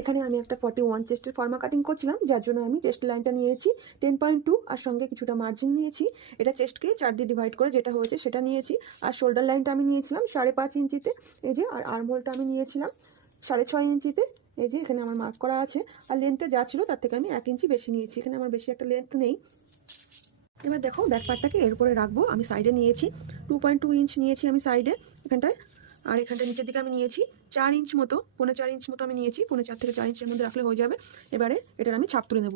এখানে আমি একটা 41 চেস্টের ফর্মা কাটিং করছিলাম, যার জন্য আমি চেস্ট লাইনটা নিয়েছি 10.2 আর সঙ্গে কিছুটা মার্জিন নিয়েছি। এটা চেস্টকে 4 দিয়ে ডিভাইড করে যেটা হয়েছে সেটা নিয়েছি। আর শোল্ডার লাইনটা আমি নিয়েছিলাম 5.5 ইঞ্চিতে, এই যে। আর আর্মহোলটা আমি নিয়েছিলাম 6.5 ইঞ্চিতে, এই যে এখানে আমার মার্ক করা আছে। আর লেন্থে যা ছিল তার থেকে আমি 1 ইঞ্চি বেশি নিয়েছি, এখানে আমার বেশি একটা লেন্থ নেই। এবার দেখো ব্যাক পার্টটাকে এর উপরে রাখবো। আমি সাইডে নিয়েছি 2.2 ইঞ্চ নিয়েছি আমি সাইডে এখানটায়। আর এখানটা নিচের দিকে আমি নিয়েছি 4 ইঞ্চ মতো, 4.5 ইঞ্চ মতো আমি নিয়েছি। 4.5 থেকে 4 ইঞ্চের মধ্যে রাখলে হয়ে যাবে। এবারে এটার আমি ছাপ তুলে নেব।